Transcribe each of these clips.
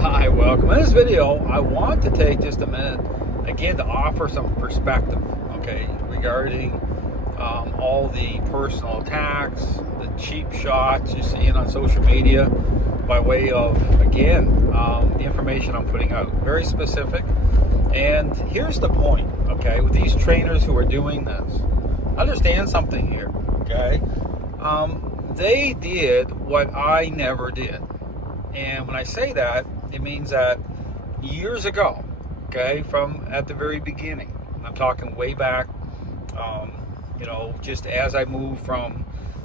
Hi, welcome. In this video, I want to take just a minute again to offer some perspective, okay, regarding all the personal attacks, the cheap shots you're seeing on social media by way of, again, the information I'm putting out. Very specific. And here's the point, okay, with these trainers who are doing this, understand something here, okay? They did what I never did. And when I say that, it means that years ago, okay, from at the very beginning, I'm talking way back, just as I moved from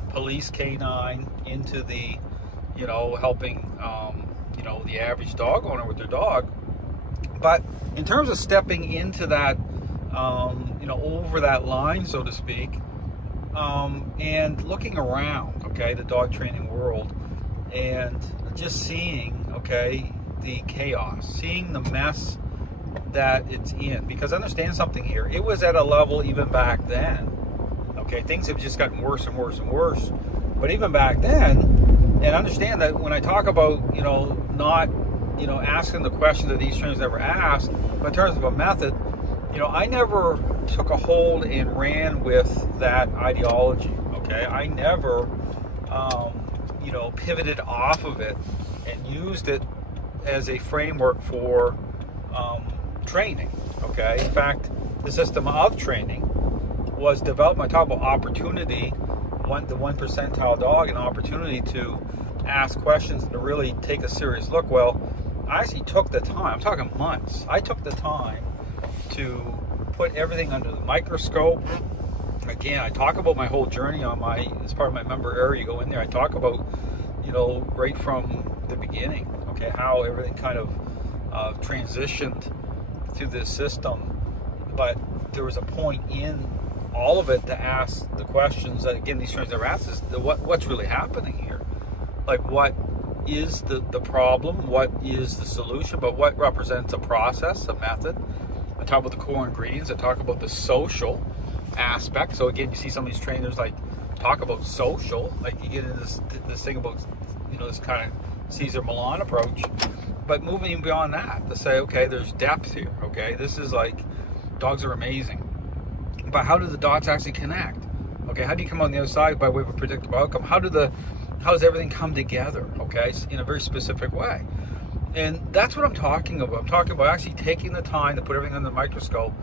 police canine into the, helping, the average dog owner with their dog. But in terms of stepping into that, over that line, so to speak, and looking around, okay, the dog training world, and just seeing, okay, the chaos, seeing the mess that it's in. Because understand something here, it was at a level even back then, okay, things have just gotten worse and worse and worse. But even back then, and understand that when I talk about, not, asking the questions that these trainers never asked, but in terms of a method, I never took a hold and ran with that ideology, okay? I never, pivoted off of it and used it as a framework for training, okay? In fact, the system of training was developed, I talk about opportunity, the 1 percentile dog, an opportunity to ask questions and to really take a serious look. Well, I actually took the time, I'm talking months, I took the time to put everything under the microscope. Again, I talk about my whole journey as part of my member area. You go in there, I talk about, right from the beginning, okay, how everything kind of transitioned through this system. But there was a point in all of it to ask the questions that, again, these trainers never asked, is what's really happening here? Like, what is the problem? What is the solution? But what represents a process, a method? I talk about the core ingredients. I talk about the social aspect. So again, you see some of these trainers like talk about social, like you get into this thing about, this kind of Cesar Millan approach. But moving beyond that to say, okay, there's depth here. Okay, this is like, dogs are amazing, but how do the dots actually connect? Okay, how do you come on the other side by way of a predictable outcome? How does everything come together? Okay, in a very specific way. And that's what I'm talking about. I'm talking about actually taking the time to put everything under the microscope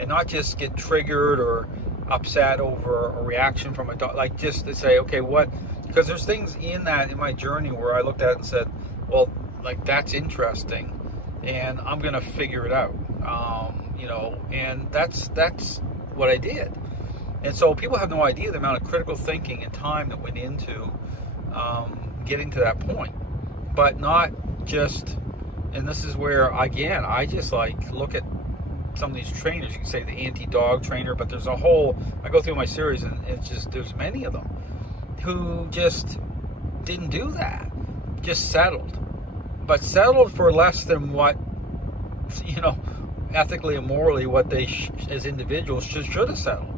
and not just get triggered or upset over a reaction from a dog. Like, just to say, okay, because there's things in my journey where I looked at it and said, well, like, that's interesting and I'm going to figure it out. And that's what I did. And so people have no idea the amount of critical thinking and time that went into getting to that point. But not just, and this is where, again, I just like look at some of these trainers. You can say the anti-dog trainer, but there's I go through my series and it's just, there's many of them who just didn't do that, just settled for less than what, ethically and morally what they as individuals should have settled.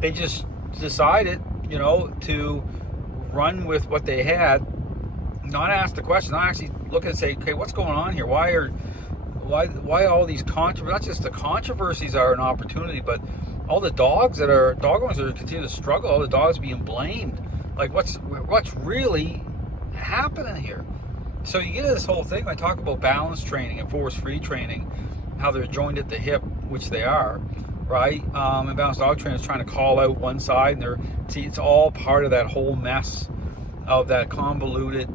They just decided, to run with what they had, not ask the question, not actually look and say, okay, what's going on here? Why all these not just the controversies are an opportunity, but all the dog owners that are continuing to struggle, all the dogs being blamed. Like, what's really happening here? So you get into this whole thing. I talk about balance training and force-free training, how they're joined at the hip, which they are, right? And balanced dog trainers trying to call out one side, and it's all part of that whole mess of that convoluted,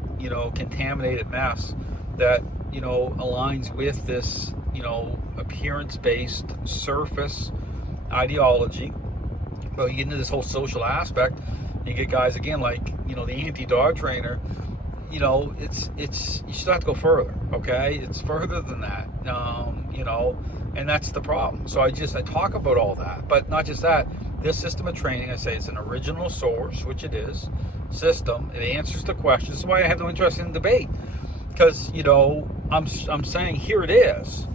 contaminated mess that, aligns with this, appearance-based surface ideology. But you get into this whole social aspect, you get guys, again, like, the anti-dog trainer, it's you still have to go further, okay? It's further than that, and that's the problem. So I talk about all that, but not just that. This system of training, I say, it's an original source, which it is, system. It answers the questions. That's why I have no interest in debate, because I'm saying here it is,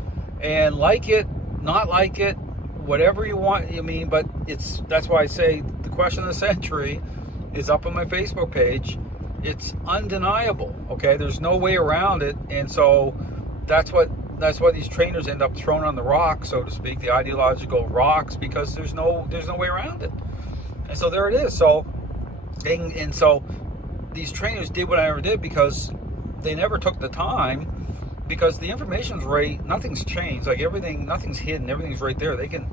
and like it, not like it, whatever you want. But that's why I say the question of the century is up on my Facebook page. It's undeniable. Okay, there's no way around it, and so that's why these trainers end up thrown on the rocks, so to speak, the ideological rocks, because there's no way around it. And so there it is. So these trainers did what I never did, because they never took the time, because the information's right, nothing's changed, like everything, nothing's hidden, everything's right there. They could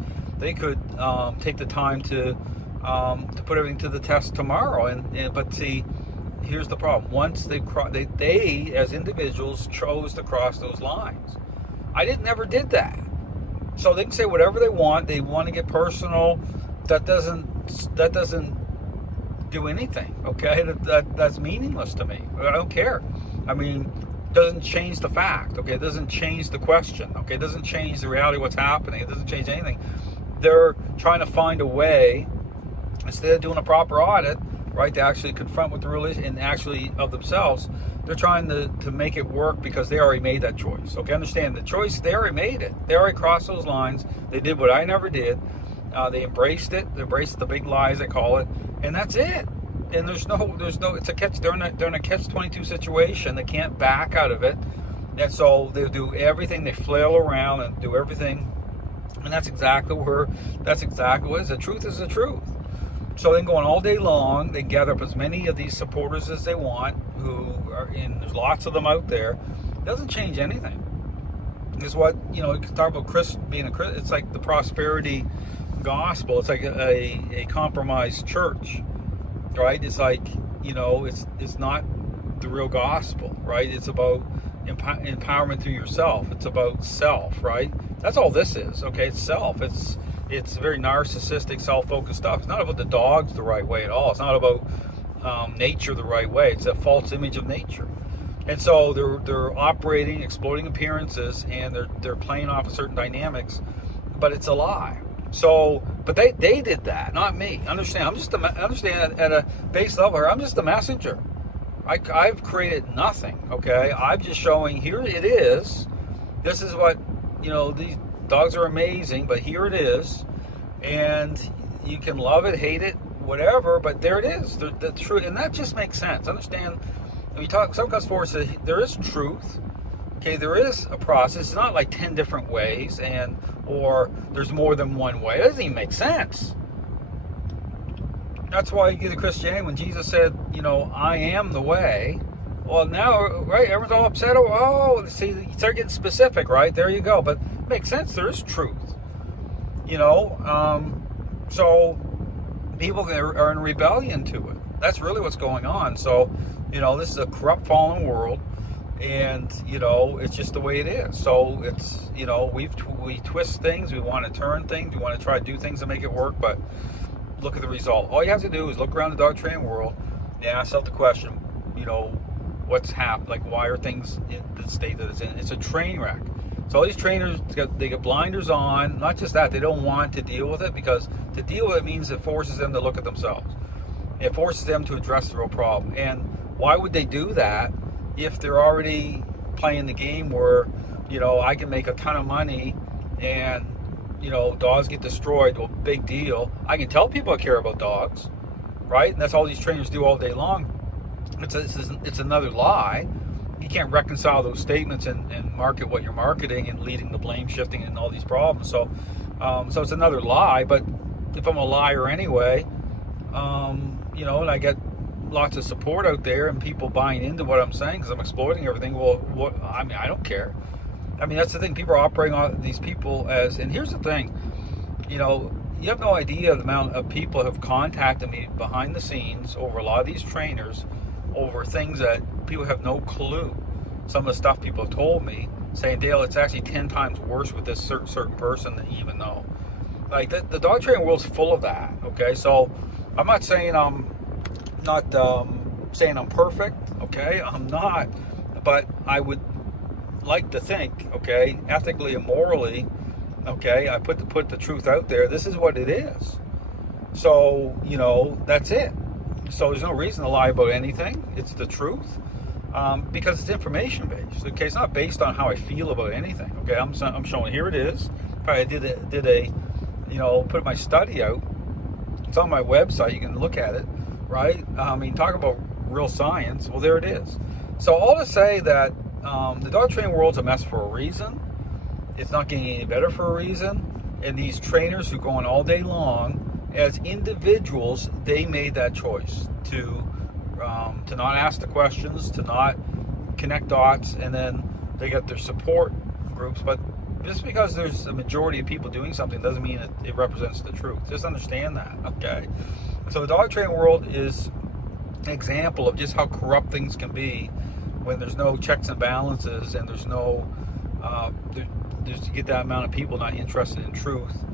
take the time to put everything to the test tomorrow. But see, here's the problem. Once they as individuals chose to cross those lines. I never did that. So they can say whatever they want. They want to get personal. That doesn't do anything. Okay, that's meaningless to me. I don't care. I mean, doesn't change the fact. Okay, it doesn't change the question. Okay, it doesn't change the reality of what's happening. It doesn't change anything. They're trying to find a way, instead of doing a proper audit, right, to actually confront what the real issue and actually of themselves. They're trying to make it work because they already made that choice. Okay, understand the choice, they already made it. They already crossed those lines. They did what I never did. They embraced it. They embraced the big lies, I call it, and that's it. And there's no it's a catch. They're in a catch-22 situation. They can't back out of it. And so they do everything. They flail around and do everything. And that's exactly what it is. The truth is the truth. So they can go on all day long. They gather up as many of these supporters as they want, there's lots of them out there. It doesn't change anything. It's what, you can talk about being a Christian. It's like the prosperity gospel. It's like a compromised church, right? It's like, it's not the real gospel, right? It's about empowerment through yourself. It's about self, right? That's all this is. Okay, it's self. It's very narcissistic, self-focused stuff. It's not about the dogs the right way at all. It's not about nature the right way. It's a false image of nature. And so they're operating, exploiting appearances, and they're playing off of certain dynamics, but it's a lie. So, but they did that, not me. Understand? Understand at a base level here, I'm just a messenger. I've created nothing. Okay, I'm just showing, here it is. This is what, these dogs are amazing, but here it is, and you can love it, hate it, whatever, but there it is. The truth, and that just makes sense. Understand? When you talk, some comes forward, says there is truth. Okay, there is a process. It's not like 10 different ways, or there's more than one way. It doesn't even make sense. That's why you get to Christianity when Jesus said, I am the way. Well, now, right, everyone's all upset. Oh, see, you start getting specific, right? There you go. But it makes sense. There is truth. So people are in rebellion to it. That's really what's going on. So, this is a corrupt, fallen world, and it's just the way it is. So it's we twist things. We want to turn things. We want to try to do things to make it work. But look at the result. All you have to do is look around the dog training world and ask yourself the question, what's happened? Like, why are things in the state that it's in? It's a train wreck. So all these trainers, they get blinders on. Not just that, they don't want to deal with it, because to deal with it means it forces them to look at themselves. It forces them to address the real problem. And why would they do that if they're already playing the game where, I can make a ton of money and, dogs get destroyed? Well, big deal. I can tell people I care about dogs, right? And that's all these trainers do all day long. It's another lie. You can't reconcile those statements and market what you're marketing and leading the blame shifting and all these problems. So it's another lie. But if I'm a liar anyway, and I get lots of support out there and people buying into what I'm saying because I'm exploiting everything, well, I don't care. That's the thing. People are operating on these people and here's the thing, you have no idea the amount of people have contacted me behind the scenes over a lot of these trainers over things that people have no clue. Some of the stuff people have told me, saying, Dale, it's actually 10 times worse with this certain person than you even know. Like, the dog training world's full of that, okay? So I'm not saying I'm perfect, okay? I'm not, but I would like to think, okay, ethically and morally, okay, I put the truth out there. This is what it is. So, that's it. So there's no reason to lie about anything. It's the truth, because it's information based. Okay, it's not based on how I feel about anything. Okay, I'm showing, here it is. I put my study out. It's on my website. You can look at it, right? Talk about real science. Well, there it is. So all to say that the dog training world's a mess for a reason. It's not getting any better for a reason. And these trainers who go on all day long, as individuals, they made that choice to not ask the questions, to not connect dots, and then they got their support groups. But just because there's a majority of people doing something doesn't mean it represents the truth. Just understand that, okay? So the dog training world is an example of just how corrupt things can be when there's no checks and balances, and there's no there's to get that amount of people not interested in truth,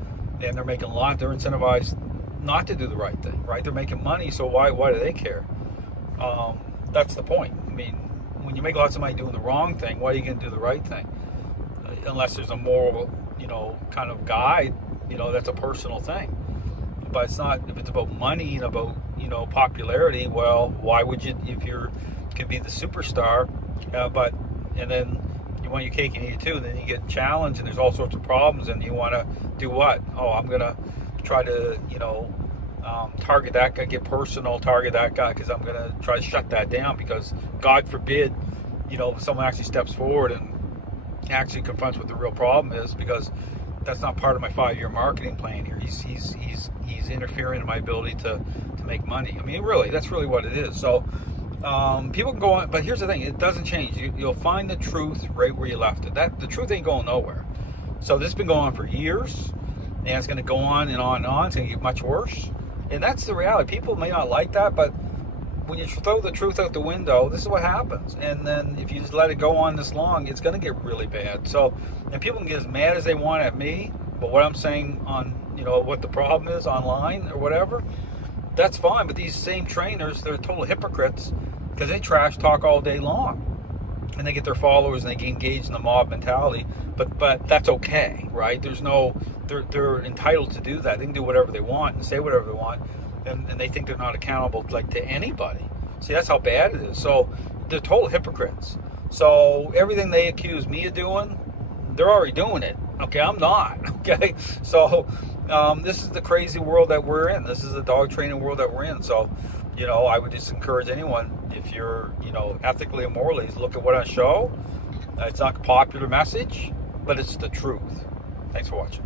and they're making a lot. They're incentivized not to do the right thing, right? They're making money, so why do they care? That's the point. I mean, when you make lots of money doing the wrong thing, why are you going to do the right thing? Unless there's a moral, kind of guide, that's a personal thing. But it's not. If it's about money and about popularity, well, why would you? If you could be the superstar, and then you want your cake and eat it too, and then you get challenged, and there's all sorts of problems, and you want to do what? Oh, I'm gonna try to target that guy, get personal, target that guy, because I'm gonna try to shut that down, because God forbid, someone actually steps forward and actually confronts what the real problem is, because that's not part of my 5-year marketing plan here. He's interfering in my ability to make money. I mean, really, that's really what it is. So people can go on, but here's the thing: it doesn't change. You'll find the truth right where you left it. The truth ain't going nowhere. So this has been going on for years, and it's going to go on and on and on. It's going to get much worse, and that's the reality. People may not like that, but when you throw the truth out the window, this is what happens. And then if you just let it go on this long, it's going to get really bad. So, and people can get as mad as they want at me, but what I'm saying on, what the problem is online or whatever, that's fine. But these same trainers, they're total hypocrites, because they trash talk all day long, and they get their followers and they get engaged in the mob mentality. But that's okay, right? They're entitled to do that. They can do whatever they want and say whatever they want. And they think they're not accountable to anybody. See, that's how bad it is. So they're total hypocrites. So everything they accuse me of doing, they're already doing it. Okay, I'm not. Okay, so this is the crazy world that we're in. This is the dog training world that we're in. So, I would just encourage anyone, if you're, ethically and morally, look at what I show. It's not a popular message, but it's the truth. Thanks for watching.